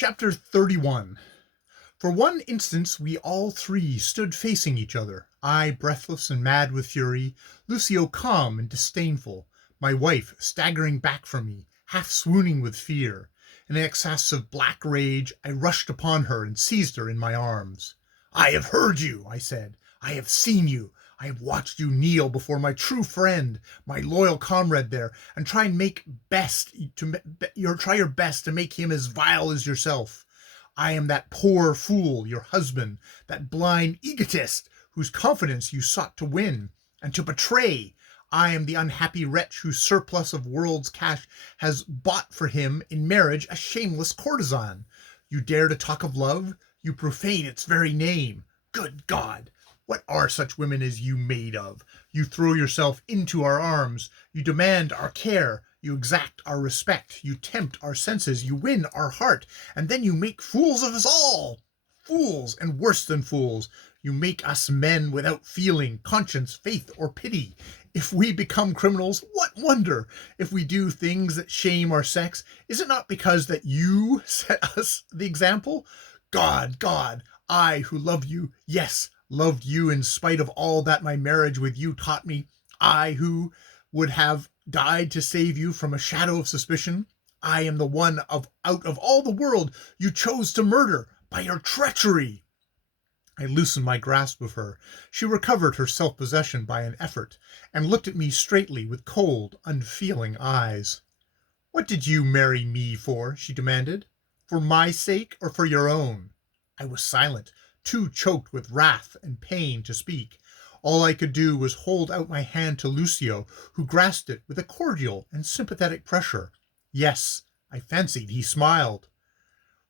Chapter 31. For one instant we all three stood facing each other, I breathless and mad with fury, Lucio calm and disdainful, my wife staggering back from me, half swooning with fear. In an excess of black rage, I rushed upon her and seized her in my arms. "I have heard you," I said. "I have seen you. I have watched you kneel before my true friend, my loyal comrade there, and try your best to make him as vile as yourself. I am that poor fool, your husband, that blind egotist whose confidence you sought to win and to betray. I am the unhappy wretch whose surplus of world's cash has bought for him in marriage a shameless courtesan. You dare to talk of love? You profane its very name. Good God! What are such women as you made of? You throw yourself into our arms. You demand our care. You exact our respect. You tempt our senses. You win our heart. And then you make fools of us all. Fools, and worse than fools. You make us men without feeling, conscience, faith, or pity. If we become criminals, what wonder? If we do things that shame our sex, is it not because that you set us the example? God, I who love you, yes, loved you in spite of all that my marriage with you taught me, I who would have died to save you from a shadow of suspicion, I am the one out of all the world you chose to murder by your treachery." I loosened my grasp of her. She recovered her self-possession by an effort, and looked at me straightly with cold, unfeeling eyes. "What did you marry me for?" she demanded. "For my sake or for your own?" I was silent, too choked with wrath and pain to speak. All I could do was hold out my hand to Lucio, who grasped it with a cordial and sympathetic pressure. Yes, I fancied he smiled.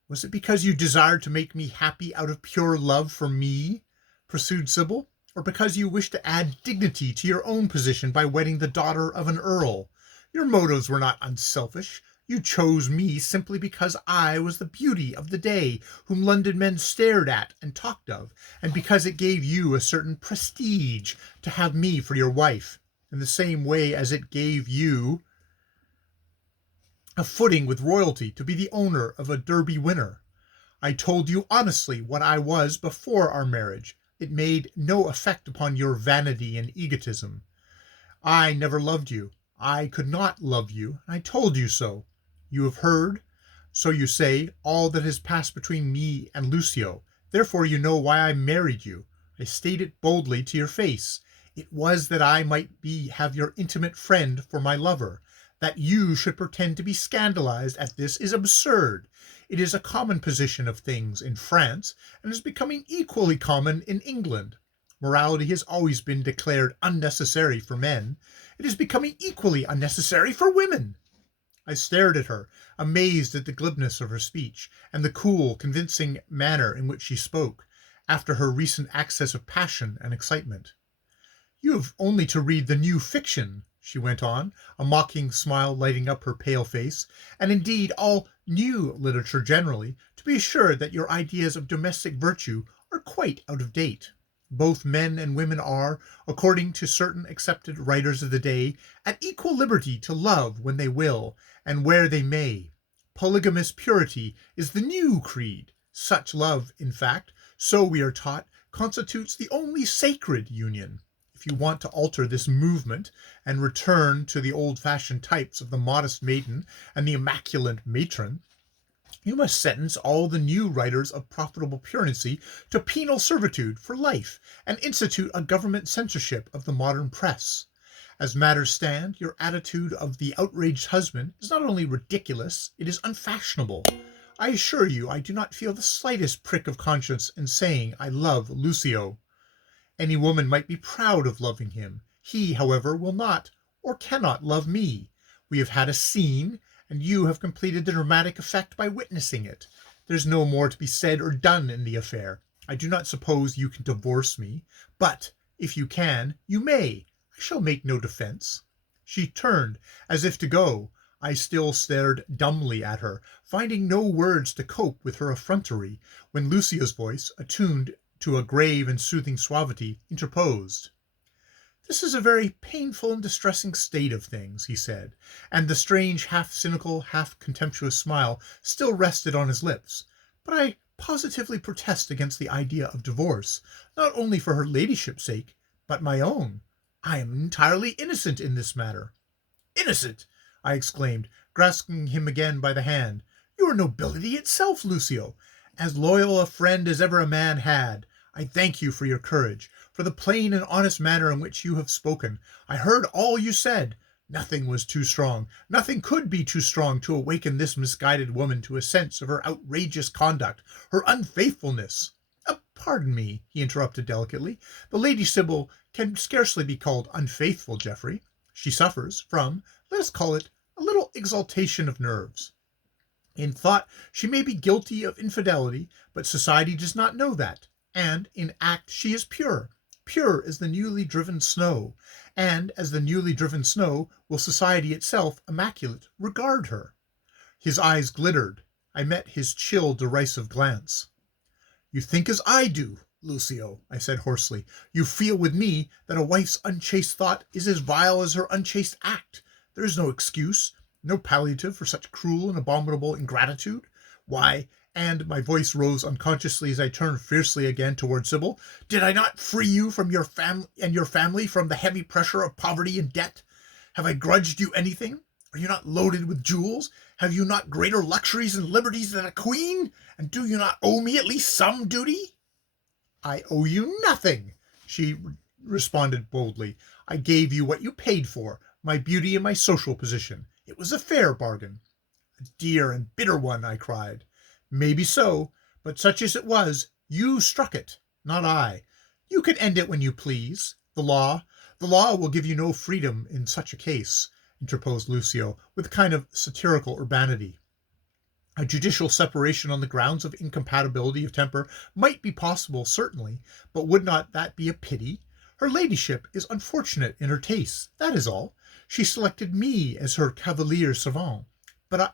"Was it because you desired to make me happy out of pure love for me?" pursued Sybil, "or because you wished to add dignity to your own position by wedding the daughter of an earl? Your motives were not unselfish. You chose me simply because I was the beauty of the day, whom London men stared at and talked of, and because it gave you a certain prestige to have me for your wife, in the same way as it gave you a footing with royalty to be the owner of a Derby winner. I told you honestly what I was before our marriage. It made no effect upon your vanity and egotism. I never loved you. I could not love you. I told you so. You have heard, so you say, all that has passed between me and Lucio. Therefore you know why I married you. I state it boldly to your face. It was that I might have your intimate friend for my lover. That you should pretend to be scandalized at this is absurd. It is a common position of things in France, and is becoming equally common in England. Morality has always been declared unnecessary for men. It is becoming equally unnecessary for women." I stared at her, amazed at the glibness of her speech, and the cool, convincing manner in which she spoke, after her recent access of passion and excitement. "You have only to read the new fiction," she went on, a mocking smile lighting up her pale face, "and indeed all new literature generally, to be assured that your ideas of domestic virtue are quite out of date. Both men and women are, according to certain accepted writers of the day, at equal liberty to love when they will, and where they may. Polygamous purity is the new creed. Such love, in fact, so we are taught, constitutes the only sacred union. If you want to alter this movement and return to the old-fashioned types of the modest maiden and the immaculate matron, you must sentence all the new writers of profitable purity to penal servitude for life, and institute a government censorship of the modern press. As matters stand, your attitude of the outraged husband is not only ridiculous, it is unfashionable. I assure you I do not feel the slightest prick of conscience in saying I love Lucio. Any woman might be proud of loving him. He, however, will not or cannot love me. We have had a scene, and you have completed the dramatic effect by witnessing it. There's no more to be said or done in the affair. I do not suppose you can divorce me, but if you can, you may. I shall make no defense." She turned as if to go. I still stared dumbly at her, finding no words to cope with her effrontery, when Lucio's voice, attuned to a grave and soothing suavity, interposed. This is a very painful and distressing state of things, he said, and the strange half-cynical, half-contemptuous smile still rested on his lips. But I positively protest against the idea of divorce, not only for her ladyship's sake, but my own. I am entirely innocent in this matter. Innocent! I exclaimed, grasping him again by the hand. You are nobility itself, Lucio. As loyal a friend as ever a man had. I thank you for your courage, for the plain and honest manner in which you have spoken. I heard all you said. Nothing was too strong, nothing could be too strong to awaken this misguided woman to a sense of her outrageous conduct, her unfaithfulness. Pardon me, he interrupted delicately. The Lady Sybil can scarcely be called unfaithful, Geoffrey. She suffers from, let us call it, a little exaltation of nerves. In thought she may be guilty of infidelity, but society does not know that, and in act she is pure. Pure as the newly driven snow, and as the newly driven snow will society itself, immaculate, regard her. His eyes glittered. I met his chill, derisive glance. You think as I do, Lucio, I said hoarsely. You feel with me that a wife's unchaste thought is as vile as her unchaste act. There is no excuse, no palliative for such cruel and abominable ingratitude. Why, and my voice rose unconsciously as I turned fiercely again toward Sybil, did I not free you from your family from the heavy pressure of poverty and debt? Have I grudged you anything? Are you not loaded with jewels? Have you not greater luxuries and liberties than a queen? And do you not owe me at least some duty? I owe you nothing, she responded boldly. I gave you what you paid for, my beauty and my social position. It was a fair bargain. A dear and bitter one, I cried. Maybe so, but such as it was, you struck it, not I. You can end it when you please. The law will give you no freedom in such a case, interposed Lucio, with a kind of satirical urbanity. A judicial separation on the grounds of incompatibility of temper might be possible, certainly, but would not that be a pity? Her ladyship is unfortunate in her tastes, that is all. She selected me as her cavalier servant,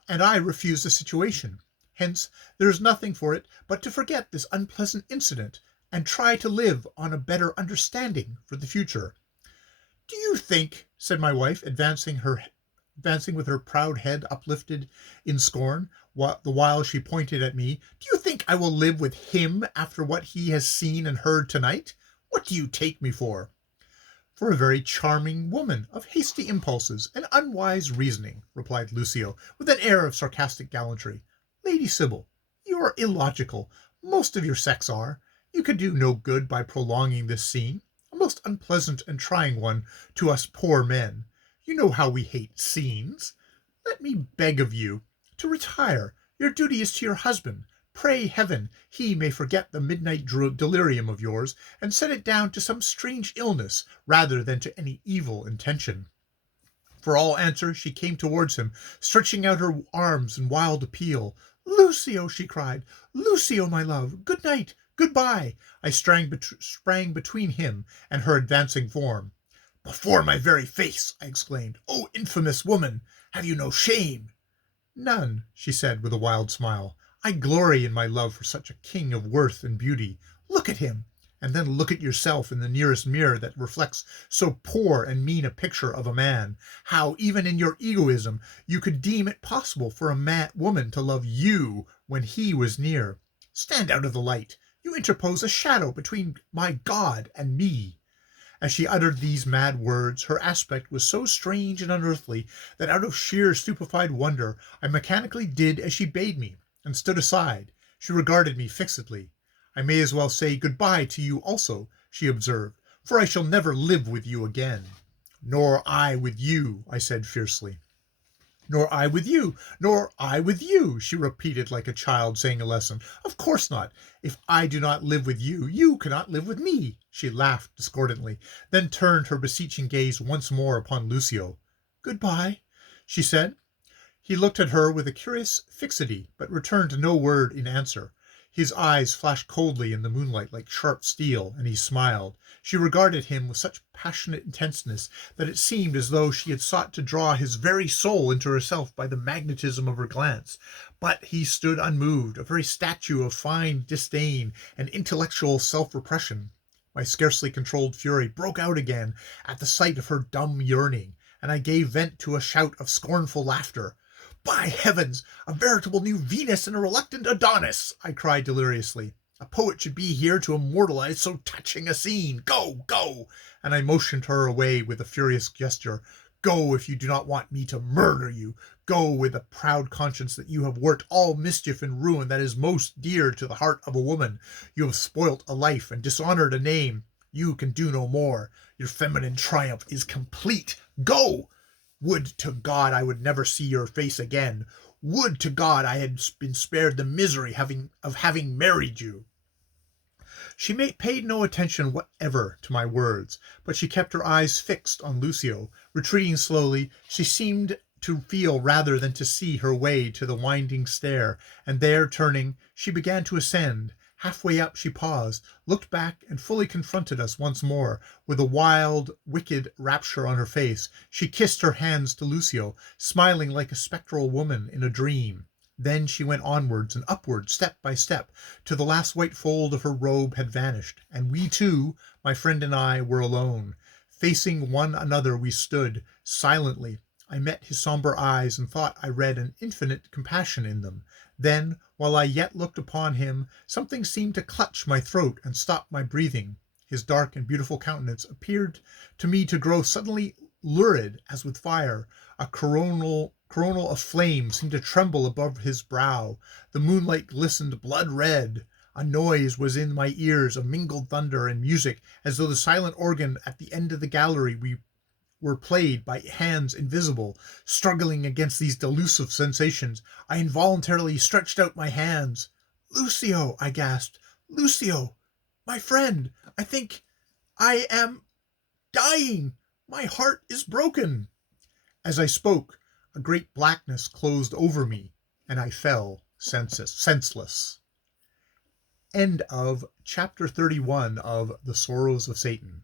and I refused the situation. Hence, there is nothing for it but to forget this unpleasant incident, and try to live on a better understanding for the future. Do you think, said my wife, advancing with her proud head uplifted in scorn, the while she pointed at me, do you think I will live with him after what he has seen and heard tonight? What do you take me for? For a very charming woman of hasty impulses and unwise reasoning, replied Lucio, with an air of sarcastic gallantry. Lady Sybil, you are illogical. Most of your sex are. You could do no good by prolonging this scene, a most unpleasant and trying one to us poor men. You know how we hate scenes. Let me beg of you to retire. Your duty is to your husband. Pray heaven he may forget the midnight delirium of yours, and set it down to some strange illness rather than to any evil intention. For all answer she came towards him, stretching out her arms in wild appeal. Lucio, she cried. Lucio, my love, good night, good-bye. I sprang between him and her advancing form. Before my very face, I exclaimed. Oh, infamous woman, have you no shame? None, she said with a wild smile. I glory in my love for such a king of worth and beauty. Look at him, and then look at yourself in the nearest mirror that reflects so poor and mean a picture of a man. How, even in your egoism, you could deem it possible for a woman to love you when he was near. Stand out of the light. You interpose a shadow between my God and me. As she uttered these mad words, her aspect was so strange and unearthly that out of sheer stupefied wonder I mechanically did as she bade me, and stood aside. She regarded me fixedly. I may as well say good-bye to you also, she observed, for I shall never live with you again. Nor I with you, I said fiercely. Nor I with you, nor I with you, she repeated like a child saying a lesson. Of course not. If I do not live with you, you cannot live with me. She laughed discordantly, then turned her beseeching gaze once more upon Lucio. Good-bye, she said. He looked at her with a curious fixity, but returned no word in answer. His eyes flashed coldly in the moonlight like sharp steel, and he smiled. She regarded him with such passionate intenseness that it seemed as though she had sought to draw his very soul into herself by the magnetism of her glance. But he stood unmoved, a very statue of fine disdain and intellectual self-repression. My scarcely controlled fury broke out again at the sight of her dumb yearning, and I gave vent to a shout of scornful laughter. "By heavens, a veritable new Venus and a reluctant Adonis!" I cried deliriously. "A poet should be here to immortalize so touching a scene. Go, go!" And I motioned her away with a furious gesture. "Go, if you do not want me to murder you. Go with a proud conscience that you have worked all mischief and ruin that is most dear to the heart of a woman. You have spoilt a life and dishonored a name. You can do no more. Your feminine triumph is complete. Go! Would to God I would never see your face again. Would to God I had been spared the misery of having married you." She paid no attention whatever to my words, but she kept her eyes fixed on Lucio. Retreating slowly, she seemed to feel rather than to see her way to the winding stair, and there, turning, she began to ascend. Halfway up she paused, looked back, and fully confronted us once more. With a wild, wicked rapture on her face, she kissed her hands to Lucio, smiling like a spectral woman in a dream. Then she went onwards and upwards, step by step, till the last white fold of her robe had vanished, and we two, my friend and I, were alone. Facing one another we stood, silently. I met his sombre eyes and thought I read an infinite compassion in them. Then, while I yet looked upon him, something seemed to clutch my throat and stop my breathing. His dark and beautiful countenance appeared to me to grow suddenly lurid as with fire. A coronal of flame seemed to tremble above his brow. The moonlight glistened blood red. A noise was in my ears, of mingled thunder and music, as though the silent organ at the end of the gallery were played by hands invisible. Struggling against these delusive sensations, I involuntarily stretched out my hands. "Lucio," I gasped. "Lucio, my friend, I think I am dying. My heart is broken." As I spoke, a great blackness closed over me, and I fell senseless. End of chapter 31 of The Srrws of Satan.